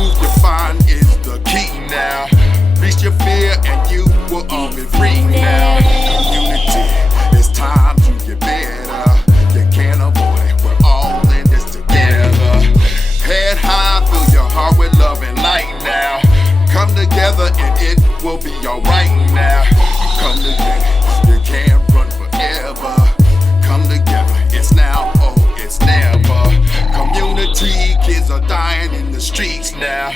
truth you find is the key now. Reach your fear and you will all be free now. Community, it's time to get better. You can't avoid it, we're all in this together. Head high, fill your heart with love and light now. Come together and it will be alright now. Come together, you can't run forever. Come together, it's now, oh, it's never. Community, kids are dying in the streets now.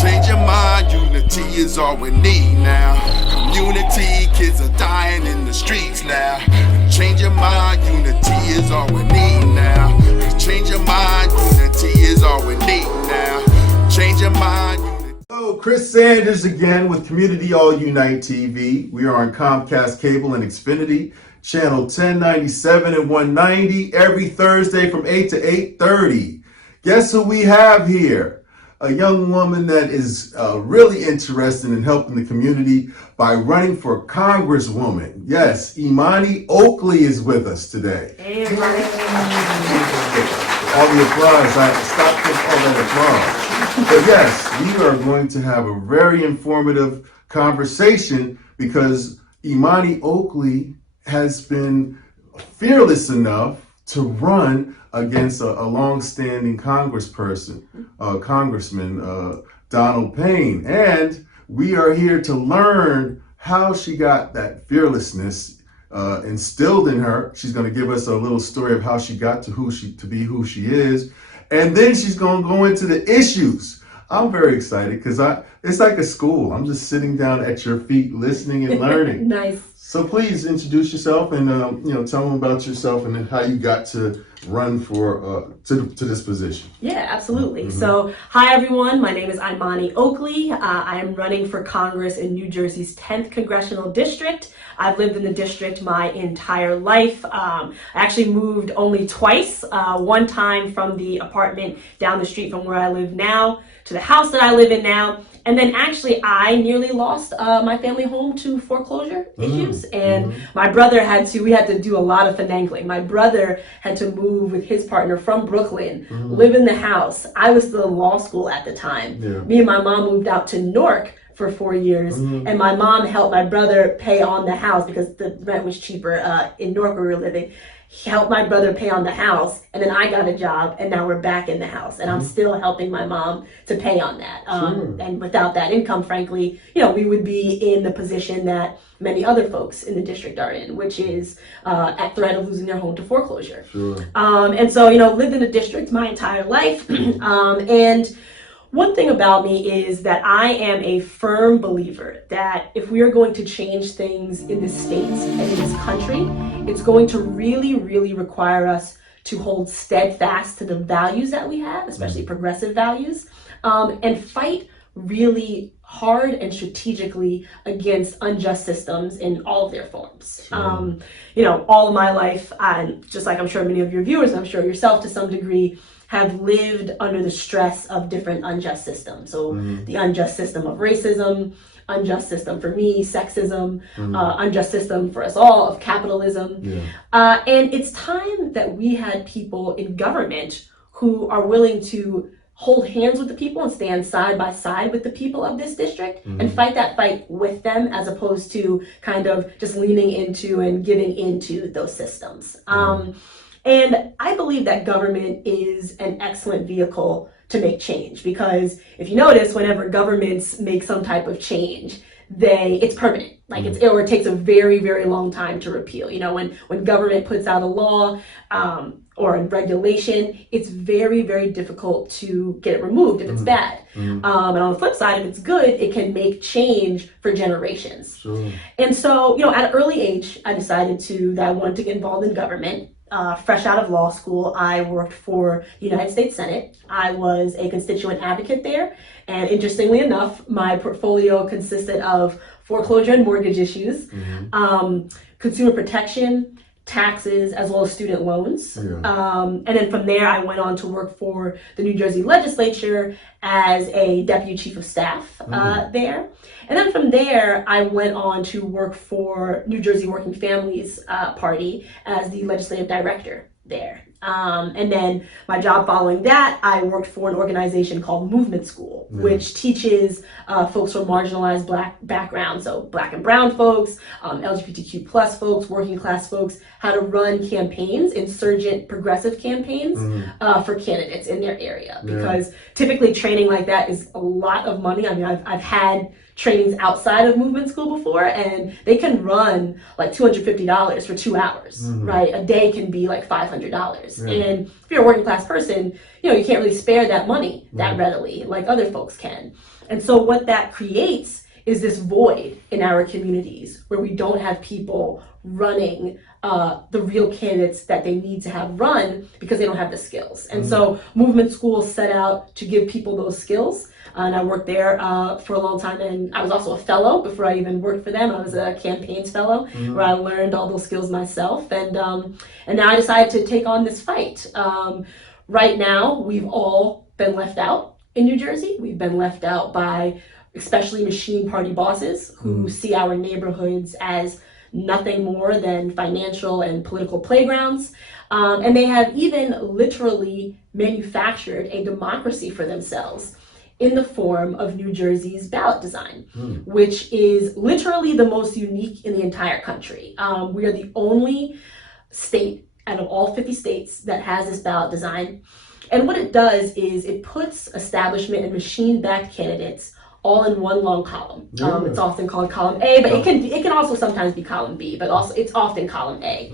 Change your mind, unity is all we need now. Community, kids are dying in the streets now. Change your mind, unity is all we need now. Change your mind, unity is all we need now. Change your mind. Hello, Chris Sanders again with Community All Unite TV. We are on Comcast Cable and Xfinity, channel 1097 and 190 every Thursday from 8 to 8:30. Guess who we have here? A young woman that is really interested in helping the community by running for Congresswoman. Yes, Imani Oakley is with us today. Hey, Imani. All the applause, I stopped all that applause. But yes, we are going to have a very informative conversation because Imani Oakley has been fearless enough to run against a long-standing congressperson, Congressman Donald Payne. And we are here to learn how she got that fearlessness instilled in her. She's going to give us a little story of how she got to be who she is. And then she's going to go into the issues. I'm very excited because it's like a school. I'm just sitting down at your feet, listening and learning. Nice. So please introduce yourself and tell them about yourself and how you got to run for to this position. Yeah, absolutely. Mm-hmm. So, hi everyone. My name is Imani Oakley. I am running for Congress in New Jersey's 10th Congressional District. I've lived in the district my entire life. I actually moved only twice. One time from the apartment down the street from where I live now to the house that I live in now. And then actually I nearly lost my family home to foreclosure issues. And my brother we had to do a lot of finagling. My brother had to move with his partner from Brooklyn, live in the house. I was still in law school at the time. Yeah. Me and my mom moved out to Newark for 4 years. And my mom helped my brother pay on the house because the rent was cheaper in Newark where we were living. He helped my brother pay on the house, and then I got a job, and now we're back in the house, and I'm still helping my mom to pay on that. And without that income, frankly, we would be in the position that many other folks in the district are in, which is at threat of losing their home to foreclosure. And so, lived in the district my entire life, and one thing about me is that I am a firm believer that if we are going to change things in this state and in this country, it's going to really, really require us to hold steadfast to the values that we have, especially progressive values, and fight really hard and strategically against unjust systems in all of their forms. All of my life, just like I'm sure many of your viewers, I'm sure yourself to some degree, have lived under the stress of different unjust systems. So the unjust system of racism, unjust system for me, sexism, unjust system for us all of capitalism. And it's time that we had people in government who are willing to hold hands with the people and stand side by side with the people of this district and fight that fight with them as opposed to kind of just leaning into and giving into those systems. And I believe that government is an excellent vehicle to make change because if you notice, whenever governments make some type of change, it's permanent. Or it takes a very, very long time to repeal. When government puts out a law or a regulation, it's very, very difficult to get it removed if it's bad. And on the flip side, if it's good, it can make change for generations. And so, at an early age, I decided that I wanted to get involved in government. Fresh out of law school, I worked for the United States Senate. I was a constituent advocate there. And interestingly enough, my portfolio consisted of foreclosure and mortgage issues, consumer protection, taxes, as well as student loans. And then from there, I went on to work for the New Jersey legislature as a deputy chief of staff there. And then from there, I went on to work for New Jersey Working Families Party as the legislative director there. And then my job following that, I worked for an organization called Movement School, which teaches folks from marginalized Black backgrounds, so Black and brown folks, LGBTQ plus folks, working class folks, how to run campaigns, insurgent progressive campaigns for candidates in their area. Because typically training like that is a lot of money. I mean, I've had trainings outside of Movement School before, and they can run like $250 for 2 hours, right? A day can be like $500. And if you're a working class person, you know, you can't really spare that money that readily like other folks can. And so what that creates is this void in our communities where we don't have people running the real candidates that they need to have run because they don't have the skills. And so Movement School set out to give people those skills. And I worked there for a long time, and I was also a fellow before I even worked for them. I was a campaigns fellow where I learned all those skills myself, and now I decided to take on this fight. Right now, we've all been left out in New Jersey. We've been left out by especially machine party bosses who see our neighborhoods as nothing more than financial and political playgrounds. And they have even literally manufactured a democracy for themselves in the form of New Jersey's ballot design, which is literally the most unique in the entire country. We are the only state out of all 50 states that has this ballot design. And what it does is it puts establishment and machine-backed candidates all in one long column. It's often called column A, but it can also sometimes be column B, but also it's often column A.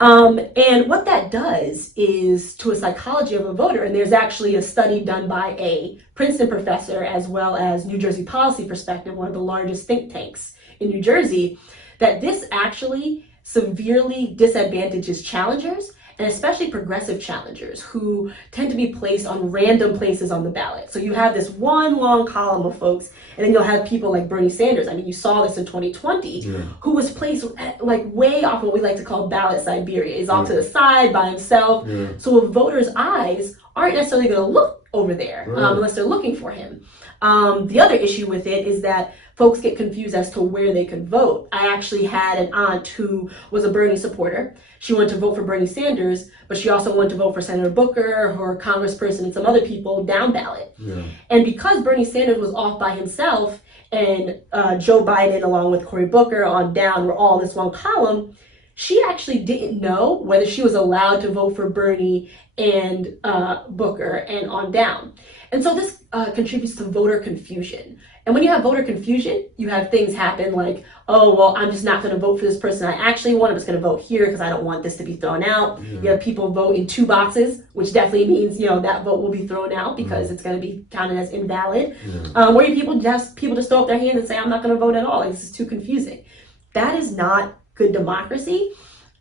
And what that does is to a psychology of a voter, and there's actually a study done by a Princeton professor as well as New Jersey Policy Perspective, one of the largest think tanks in New Jersey, that this actually severely disadvantages challengers, and especially progressive challengers who tend to be placed on random places on the ballot. So you have this one long column of folks, and then you'll have people like Bernie Sanders. I mean, you saw this in 2020, who was placed like way off what we like to call ballot Siberia. He's off to the side by himself. So a voter's eyes aren't necessarily going to look over there unless they're looking for him. The other issue with it is that folks get confused as to where they can vote. I actually had an aunt who was a Bernie supporter. She wanted to vote for Bernie Sanders, but she also wanted to vote for Senator Booker or Congressperson and some other people down ballot. And because Bernie Sanders was off by himself and Joe Biden along with Cory Booker on down were all in this one column, she actually didn't know whether she was allowed to vote for Bernie and Booker and on down. And so this contributes to voter confusion. And when you have voter confusion, you have things happen like, oh, well, I'm just not going to vote for this person I actually want. I'm just going to vote here because I don't want this to be thrown out. You have people vote in 2 boxes, which definitely means, you know, that vote will be thrown out because it's going to be counted as invalid. Or people just throw up their hand and say, I'm not going to vote at all. Like, this is too confusing. That is not good democracy.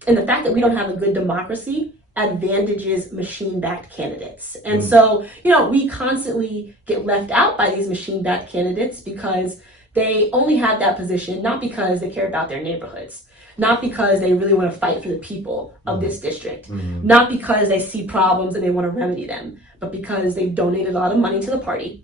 And the fact that we don't have a good democracy advantages machine-backed candidates. And so, you know, we constantly get left out by these machine-backed candidates because they only have that position, not because they care about their neighborhoods, not because they really want to fight for the people of this district, not because they see problems and they want to remedy them, but because they've donated a lot of money to the party,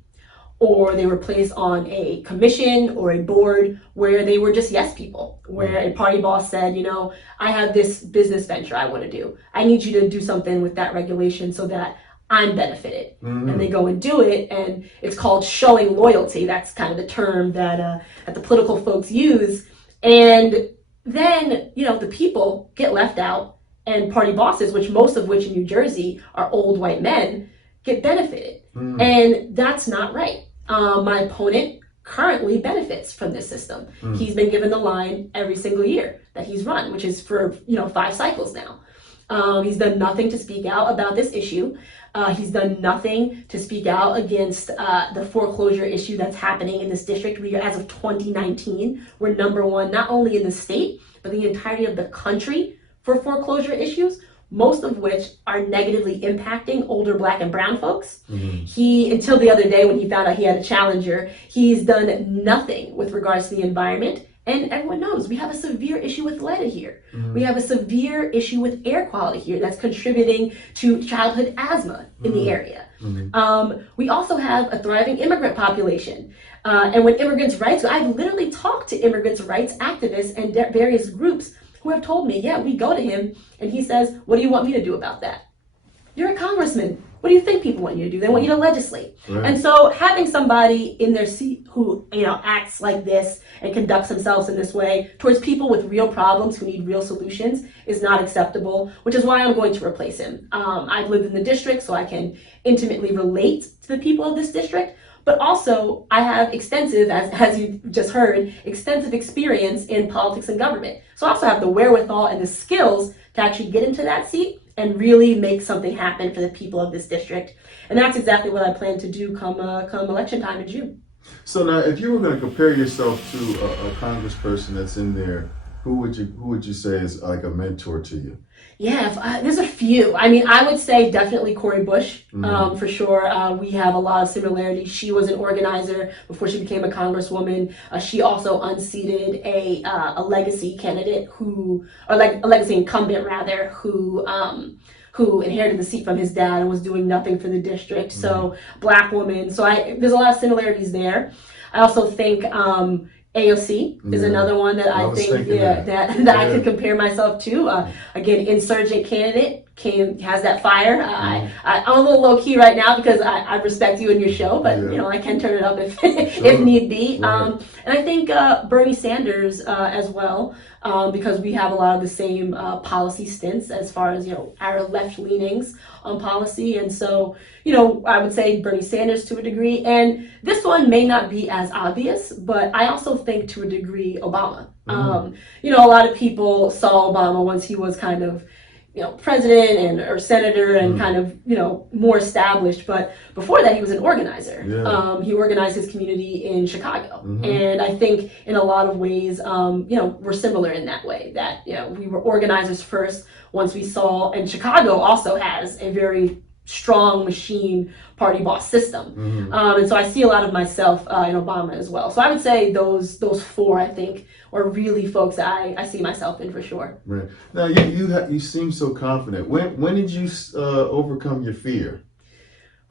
or they were placed on a commission or a board where they were just yes people, where a party boss said, you know, I have this business venture I want to do. I need you to do something with that regulation so that I'm benefited. And they go and do it, and it's called showing loyalty. That's kind of the term that the political folks use. And then, you know, the people get left out, and party bosses, which most of which in New Jersey are old white men, get benefited. And that's not right. My opponent currently benefits from this system. He's been given the line every single year that he's run, which is for, you know, 5 cycles now. He's done nothing to speak out about this issue. He's done nothing to speak out against the foreclosure issue that's happening in this district. We, as of 2019, we're #1 not only in the state, but the entirety of the country for foreclosure issues, most of which are negatively impacting older Black and brown folks. He, until the other day when he found out he had a challenger, he's done nothing with regards to the environment. And everyone knows we have a severe issue with lead here. We have a severe issue with air quality here that's contributing to childhood asthma in the area. We also have a thriving immigrant population. And when immigrants' rights, I've literally talked to immigrants' rights activists and various groups who have told me, yeah, we go to him and he says, what do you want me to do about that? you're a congressman. What do you think people want you to do? They want you to legislate. Right. And so having somebody in their seat who, acts like this and conducts themselves in this way towards people with real problems who need real solutions is not acceptable, which is why I'm going to replace him. I've lived in the district, so I can intimately relate to the people of this district. But also, I have extensive, as you just heard, extensive experience in politics and government. So I also have the wherewithal and the skills to actually get into that seat and really make something happen for the people of this district. And that's exactly what I plan to do come election time in June. So now, if you were going to compare yourself to a congressperson that's in there, who would you say is like a mentor to you? Yeah, there's a few. I mean, I would say definitely Cori Bush, for sure. We have a lot of similarities. She was an organizer before she became a congresswoman. She also unseated a legacy candidate a legacy incumbent rather, who inherited the seat from his dad and was doing nothing for the district. So, Black woman. So there's a lot of similarities there. I also think AOC is another one that I think that I could compare myself to. Again, insurgent candidate, has that fire. I'm a little low key right now because I respect you and your show, but I can turn it up if if need be. Right. And I think Bernie Sanders as well, because we have a lot of the same policy stints as far as our left leanings on policy, and so I would say Bernie Sanders to a degree. And this one may not be as obvious, but I also think to a degree Obama. A lot of people saw Obama once he was kind of president or senator and kind of more established, but before that he was an organizer. He organized his community in Chicago, and I think in a lot of ways we're similar in that way, that we were organizers first. Once we saw, and Chicago also has a very strong machine party boss system, and so I see a lot of myself in Obama as well. So I would say those four, I think, are really folks that I see myself in for sure. Right. Now you seem so confident. When did you overcome your fear?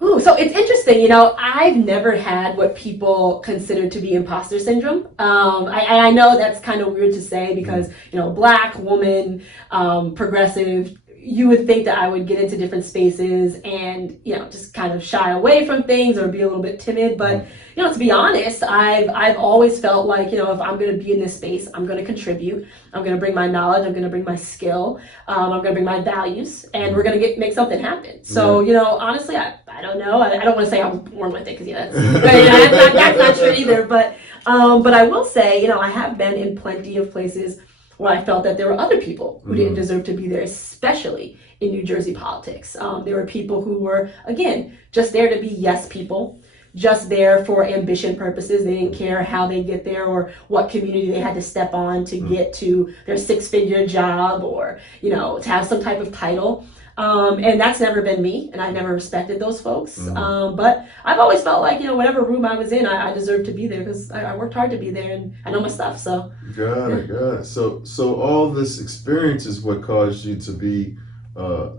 Ooh, so it's interesting. I've never had what people consider to be imposter syndrome. I know that's kind of weird to say because Black woman, progressive. You would think that I would get into different spaces and, just kind of shy away from things or be a little bit timid. But, to be honest, I've always felt like, if I'm going to be in this space, I'm going to contribute. I'm going to bring my knowledge. I'm going to bring my skill. I'm going to bring my values, and we're going to make something happen. So, honestly, I don't know. I don't want to say I was born with it because, that's not true either. But I will say, I have been in plenty of places where I felt that there were other people who didn't deserve to be there, especially in New Jersey politics. There were people who were, again, just there to be yes people, just there for ambition purposes. They didn't care how they get there or what community they had to step on to get to their six-figure job or, to have some type of title. And that's never been me, and I've never respected those folks. But I've always felt like, whatever room I was in, I deserved to be there because I worked hard to be there and I know my stuff. So got it. So all this experience is what caused you to be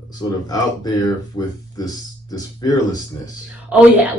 sort of out there with this fearlessness. Oh yeah,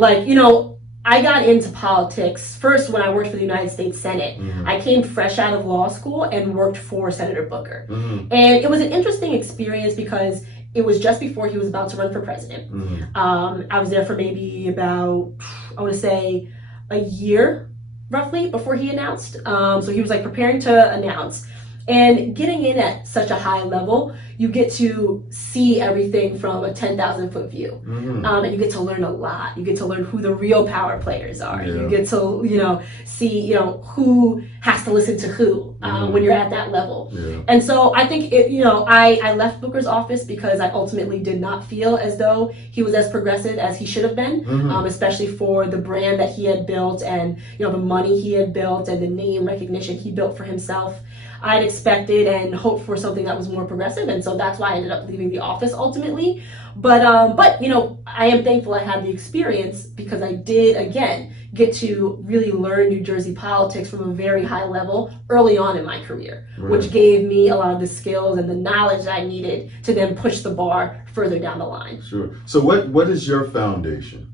I got into politics first when I worked for the United States Senate. I came fresh out of law school and worked for Senator Booker. And it was an interesting experience because it was just before he was about to run for president. I was there for maybe about, I want to say, a year, roughly, before he announced. So he was preparing to announce. And getting in at such a high level, you get to see everything from a 10,000-foot view. And you get to learn a lot. You get to learn who the real power players are. You get to, see, who has to listen to who when you're at that level. And so I think, I left Booker's office because I ultimately did not feel as though he was as progressive as he should have been, especially for the brand that he had built and, the money he had built and the name recognition he built for himself. I'd expected and hoped for something that was more progressive, and so that's why I ended up leaving the office ultimately. But I am thankful I had the experience because I did, again, get to really learn New Jersey politics from a very high level early on in my career, which gave me a lot of the skills and the knowledge that I needed to then push the bar further down the line. Sure. So what is your foundation?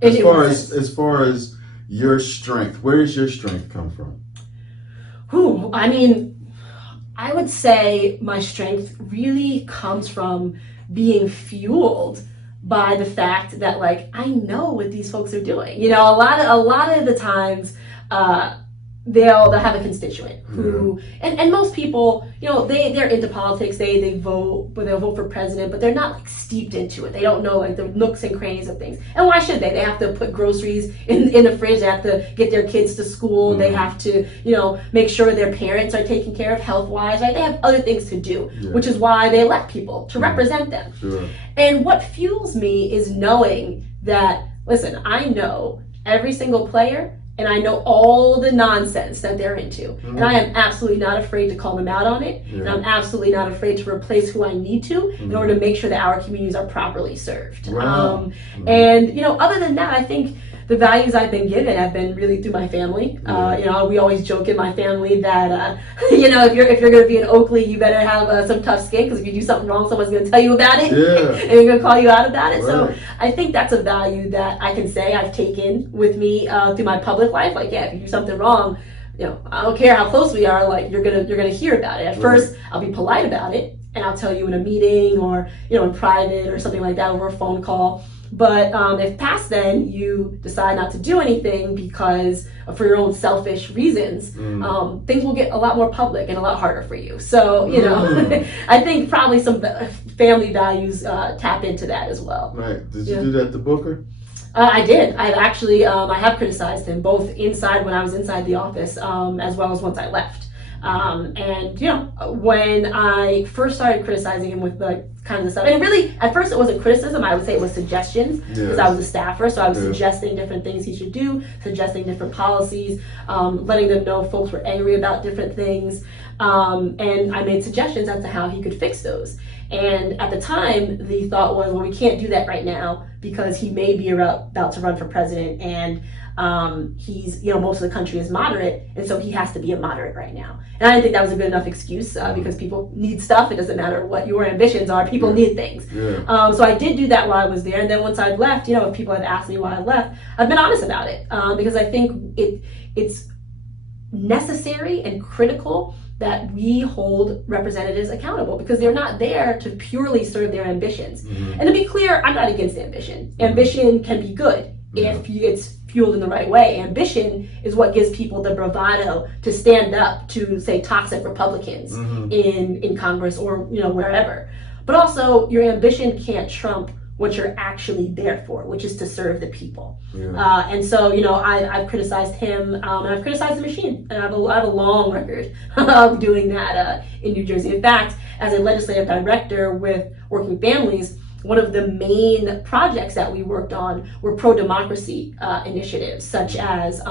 As far as your strength, where does your strength come from? I would say my strength really comes from being fueled by the fact that like I know what these folks are doing. You know, a lot of the times they'll have a constituent who and most people, you know, they're into politics, they vote, but they'll vote for president, but they're not like steeped into it. They don't know like the nooks and crannies of things. And why should they? They have to put groceries in the fridge, they have to get their kids to school, they have to, you know, make sure their parents are taken care of health-wise, right? They have other things to do, which is why they elect people to represent them. And what fuels me is knowing that, listen, I know every single player and I know all the nonsense that they're into. And I am absolutely not afraid to call them out on it. And I'm absolutely not afraid to replace who I need to in order to make sure that our communities are properly served. And, you know, other than that, I think the values I've been given have been really through my family. You know, we always joke in my family that, you know, if you're going to be an Oakley, you better have some tough skin, because if you do something wrong, someone's going to tell you about it and you're going to call you out about it. So I think that's a value that I can say I've taken with me through my public life. Like, yeah, if you do something wrong, you know, I don't care how close we are, like you're gonna hear about it. At first, I'll be polite about it and I'll tell you in a meeting or, you know, in private or something like that over a phone call. But if past then you decide not to do anything because for your own selfish reasons, things will get a lot more public and a lot harder for you. So, you know, I think probably some family values tap into that as well. Right. Did you do that to Booker? I did. I've actually, I have criticized him both inside when I was inside the office, as well as once I left. And you know, when I first started criticizing him with the kind of the stuff, and really at first it wasn't criticism, I would say it was suggestions, because I was a staffer, so I was suggesting different things he should do, suggesting different policies, letting them know folks were angry about different things, and I made suggestions as to how he could fix those. And at the time, the thought was, well, we can't do that right now because he may be about to run for president, and he's, you know, most of the country is moderate, and so he has to be a moderate right now. And I didn't think that was a good enough excuse because people need stuff. It doesn't matter what your ambitions are. People need things. So I did do that while I was there. And then once I left, you know, if people had asked me why I left, I've been honest about it because I think it's necessary and critical that we hold representatives accountable, because they're not there to purely serve their ambitions. And to be clear, I'm not against ambition. Ambition can be good if it's fueled in the right way. Ambition is what gives people the bravado to stand up to, say, toxic Republicans in Congress or, you know, wherever. But also, your ambition can't trump what you're actually there for, which is to serve the people. And so, you know, I've criticized him, and I've criticized the machine, and I have a long record of doing that in New Jersey. In fact, as a legislative director with Working Families, one of the main projects that we worked on were pro-democracy initiatives, such as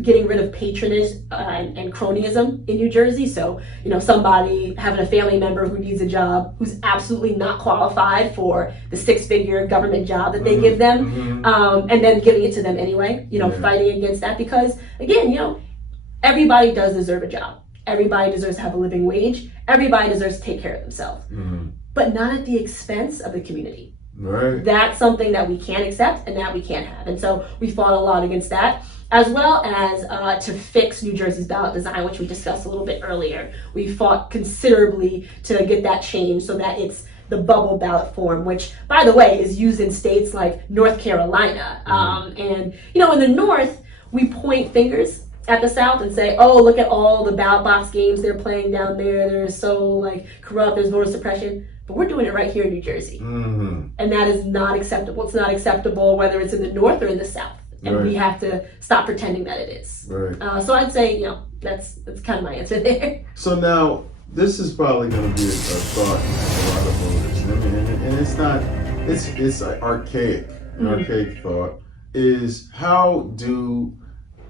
getting rid of patronage and cronyism in New Jersey. So, you know, somebody having a family member who needs a job who's absolutely not qualified for the six-figure government job that they give them, and then giving it to them anyway, you know, fighting against that. Because, again, you know, everybody does deserve a job. Everybody deserves to have a living wage. Everybody deserves to take care of themselves. But not at the expense of the community. That's something that we can't accept and that we can't have. And so we fought a lot against that, as well as to fix New Jersey's ballot design, which we discussed a little bit earlier. We fought considerably to get that changed so that it's the bubble ballot form, which, by the way, is used in states like North Carolina. And, you know, in the North, we point fingers at the South and say, oh, look at all the ballot box games they're playing down there. They're so, like, corrupt. There's voter suppression. But we're doing it right here in New Jersey. And that is not acceptable. It's not acceptable whether it's in the North or in the South. And we have to stop pretending that it is. So I'd say, you know, that's kind of my answer there. So now, this is probably going to be a thought for a lot of voters. I mean, and it's not, it's archaic. An archaic thought is, how do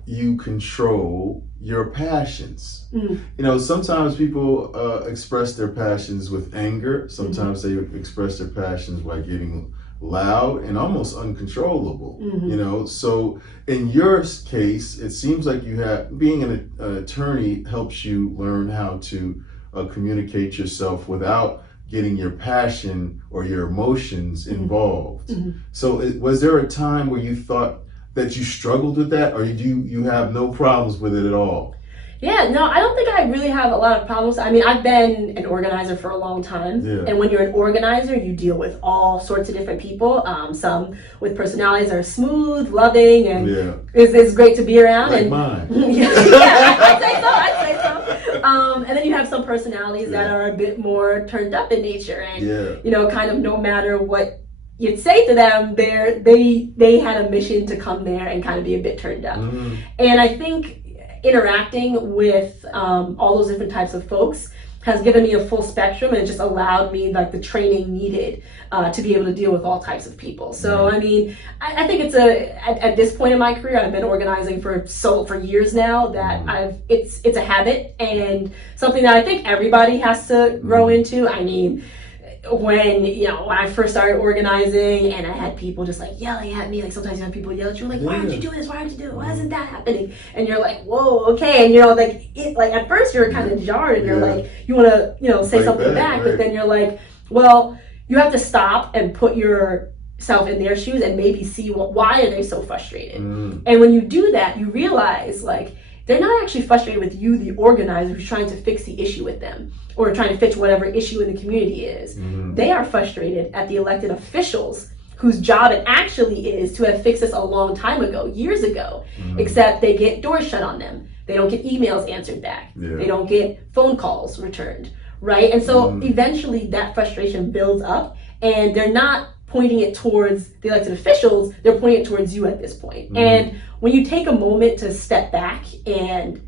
you control your passions? You know, sometimes people express their passions with anger. Sometimes they express their passions by getting loud and almost uncontrollable. You know, so in your case, it seems like you have, being an attorney helps you learn how to communicate yourself without getting your passion or your emotions involved. So was there a time where you thought that you struggled with that, or do you have no problems with it at all? Yeah, no, I don't think I really have a lot of problems. I mean, I've been an organizer for a long time. Yeah. And when you're an organizer, you deal with all sorts of different people. Some with personalities are smooth, loving, and Yeah. it's great to be around. Like and mine. yeah, I'd say so. And then you have some personalities that are a bit more turned up in nature. And, you know, kind of no matter what you'd say to them, they had a mission to come there and kind of be a bit turned up. And I think interacting with all those different types of folks has given me a full spectrum, and it just allowed me like the training needed to be able to deal with all types of people. So I mean, I think it's at this point in my career, I've been organizing for years now that it's a habit and something that I think everybody has to grow into. I mean, when I first started organizing and I had people just like yelling at me, like sometimes you have people yell at you like, why aren't you doing this? Why aren't you doing it? Why isn't that happening? And you're like, whoa, okay. And like at first you're kind of jarred and you're like, you want to, say something back, but then you're like, well, you have to stop and put yourself in their shoes and maybe see why are they so frustrated. And when you do that, you realize like, they're not actually frustrated with you, the organizer, who's trying to fix the issue with them or trying to fix whatever issue in the community is. They are frustrated at the elected officials whose job it actually is to have fixed this a long time ago, years ago, except they get doors shut on them. They don't get emails answered back. They don't get phone calls returned, right? And so eventually that frustration builds up and they're not pointing it towards the elected officials, they're pointing it towards you at this point. And when you take a moment to step back and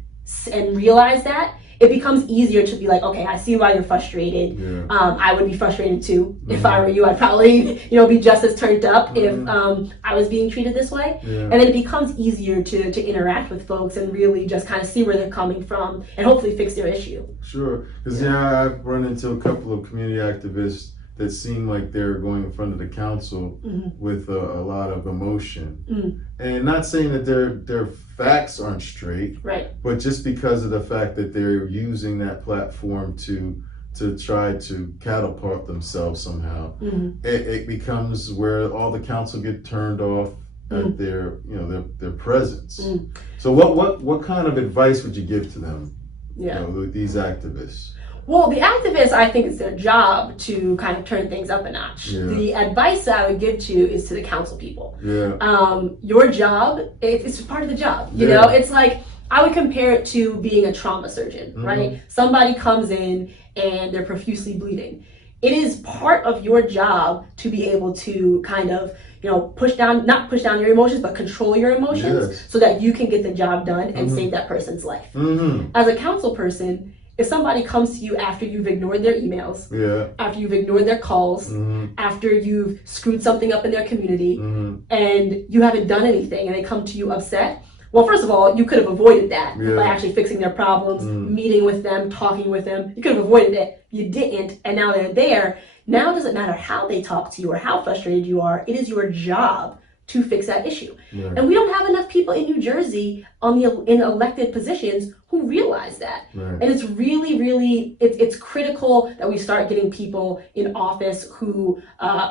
realize that, it becomes easier to be like, okay, I see why you're frustrated. I would be frustrated too. If I were you, I'd probably, be just as turned up if I was being treated this way. And then it becomes easier to interact with folks and really just kind of see where they're coming from and hopefully fix their issue. Sure, because I've run into a couple of community activists that seem like they're going in front of the council with a lot of emotion. And not saying that their facts aren't straight, but just because of the fact that they're using that platform to try to catapult themselves somehow, it becomes where all the council get turned off at their presence. So what kind of advice would you give to them, these activists? Well, the activists, I think it's their job to kind of turn things up a notch. The advice I would give is to the council people. Your job, it's part of the job. You know, it's like, I would compare it to being a trauma surgeon, right? Somebody comes in and they're profusely bleeding. It is part of your job to be able to kind of, not push down your emotions, but control your emotions so that you can get the job done and save that person's life. As a council person, if somebody comes to you after you've ignored their emails, after you've ignored their calls, after you've screwed something up in their community, and you haven't done anything, and they come to you upset, well, first of all, you could have avoided that by actually fixing their problems, meeting with them, talking with them. You could have avoided it. You didn't, and now they're there. Now it doesn't matter how they talk to you or how frustrated you are. It is your job to fix that issue. And we don't have enough people in New Jersey in elected positions who realize that. And it's really, really, it's critical that we start getting people in office who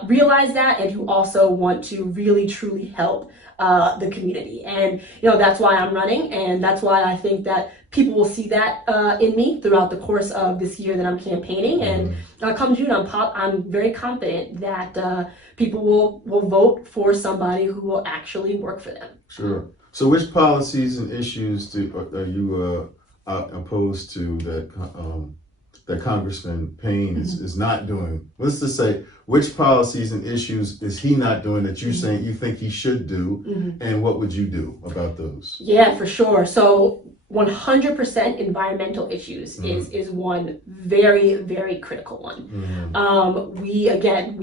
realize that and who also want to really, truly help the community. And, that's why I'm running, and that's why I think that people will see that in me throughout the course of this year that I'm campaigning. And come June, I'm very confident that people will vote for somebody who will actually work for them. Sure. So which policies and issues are you opposed to that Congressman Payne is not doing? Let's just say, which policies and issues is he not doing that you're saying you think he should do, and what would you do about those? Yeah, for sure. So 100% environmental issues is one very, very critical one. We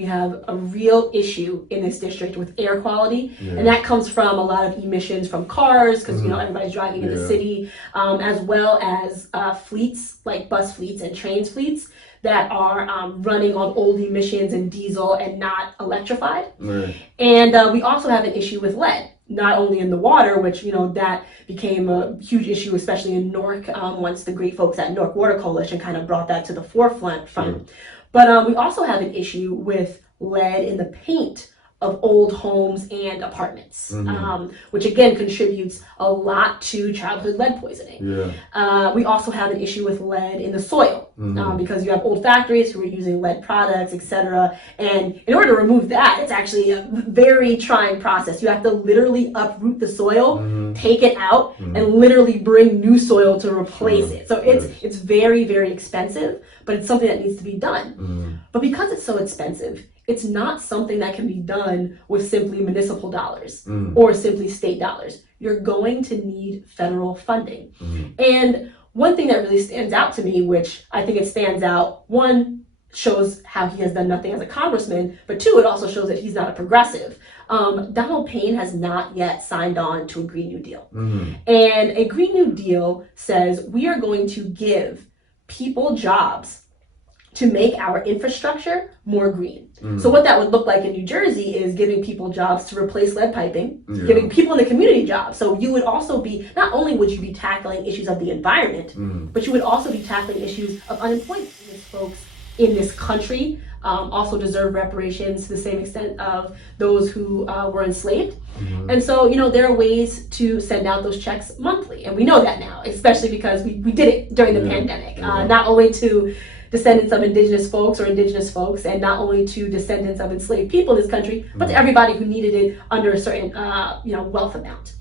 have a real issue in this district with air quality, and that comes from a lot of emissions from cars, because everybody's driving in the city, as well as fleets, like bus fleets and trains fleets that are running on old emissions and diesel and not electrified. And we also have an issue with lead, not only in the water, which, that became a huge issue, especially in Newark, once the great folks at Newark Water Coalition kind of brought that to the forefront. But we also have an issue with lead in the paint of old homes and apartments, which again contributes a lot to childhood lead poisoning. We also have an issue with lead in the soil because you have old factories who are using lead products, etc. And in order to remove that, it's actually a very trying process. You have to literally uproot the soil, take it out, and literally bring new soil to replace it. So it's very, very expensive, but it's something that needs to be done. But because it's so expensive, it's not something that can be done with simply municipal dollars or simply state dollars. You're going to need federal funding. And one thing that really stands out to me, which I think it stands out, one, shows how he has done nothing as a congressman, but two, it also shows that he's not a progressive. Donald Payne has not yet signed on to a Green New Deal. And a Green New Deal says we are going to give people jobs to make our infrastructure more green. So what that would look like in New Jersey is giving people jobs to replace lead piping, giving people in the community jobs. So you would also be, not only would you be tackling issues of the environment, but you would also be tackling issues of unemployment. These folks in this country also deserve reparations to the same extent of those who were enslaved. And so, there are ways to send out those checks monthly. And we know that now, especially because we did it during the pandemic, not only to descendants of indigenous folks and not only to descendants of enslaved people in this country, but to everybody who needed it under a certain wealth amount.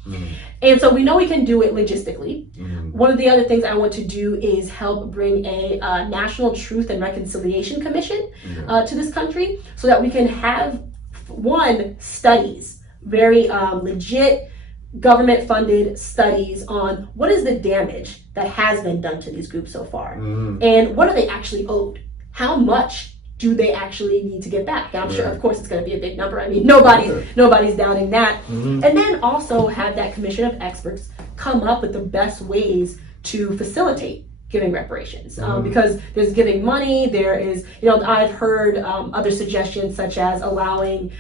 And so we know we can do it logistically. One of the other things I want to do is help bring a National Truth and Reconciliation Commission to this country so that we can have, one, studies, very legit government-funded studies on what is the damage that has been done to these groups so far, and what are they actually owed? How much do they actually need to get back? And I'm sure, of course, it's going to be a big number. I mean, nobody's doubting that. And then also have that commission of experts come up with the best ways to facilitate giving reparations, because there's giving money. There is, I've heard other suggestions such as allowing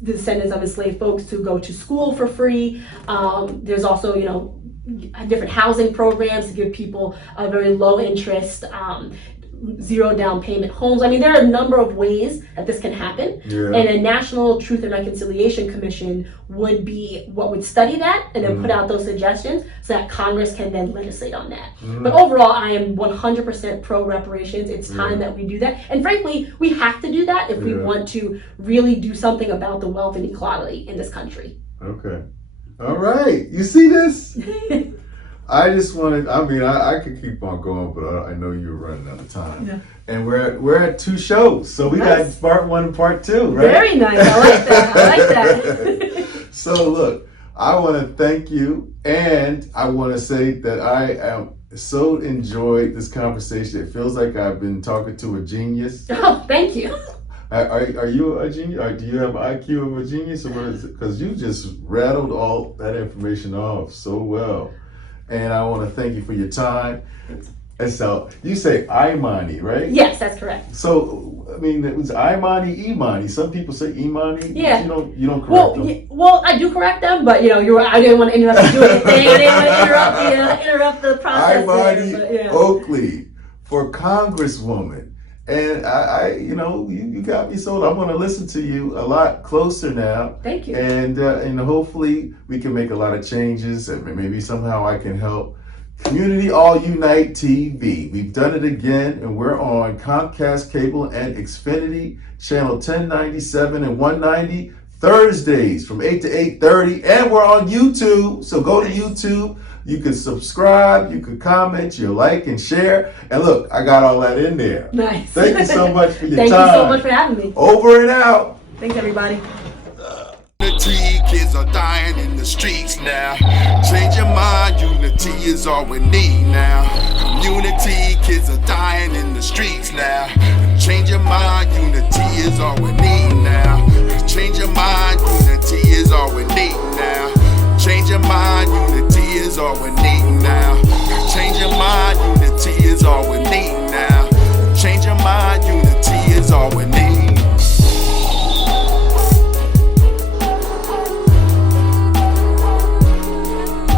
the descendants of enslaved folks to go to school for free. There's also, different housing programs to give people a very low interest, zero down payment homes. I mean, there are a number of ways that this can happen. And a National Truth and Reconciliation Commission would be what would study that and then put out those suggestions so that Congress can then legislate on that. But overall, I am 100% pro reparations. It's time that we do that. And frankly, we have to do that if we want to really do something about the wealth inequality in this country. Okay. All right. You see this? I just wanted, I could keep on going, but I know you're running out of time. And we're at 2 shows. So we got part 1 and part 2, right? Very nice. I like that. So look, I want to thank you, and I want to say that I am so enjoyed this conversation. It feels like I've been talking to a genius. Oh, thank you. Are you a genius? Or do you have IQ of a genius? Or what is it? Because you just rattled all that information off so well. And I want to thank you for your time. And so you say Imani, right? Yes, that's correct. So it was Imani. Some people say Imani. Yeah. You don't correct them. Well, I do correct them, but I didn't want to interrupt you doing anything. I didn't want to interrupt the process. Imani Oakley for Congresswoman. And I you got me sold. I'm going to listen to you a lot closer now. Thank you. And hopefully we can make a lot of changes, and maybe somehow I can help Community All Unite TV. We've done it again, and we're on Comcast Cable and Xfinity, channel 1097 and 190, Thursdays from 8 to 8:30, and we're on YouTube. So go to YouTube. You can subscribe, you can comment, you like and share. And look, I got all that in there. Nice. Thank you so much for your time. Thank you so much for having me. Over and out. Thanks, everybody. Unity, kids are dying in the streets now. Change your mind, unity is all we need now. Community, kids are dying in the streets now. Change your mind, unity is all we need now. Change your mind, unity is all we need now. Change your mind, unity is all we need now. Change your mind, unity is all we need now. Change your mind, unity is all we need.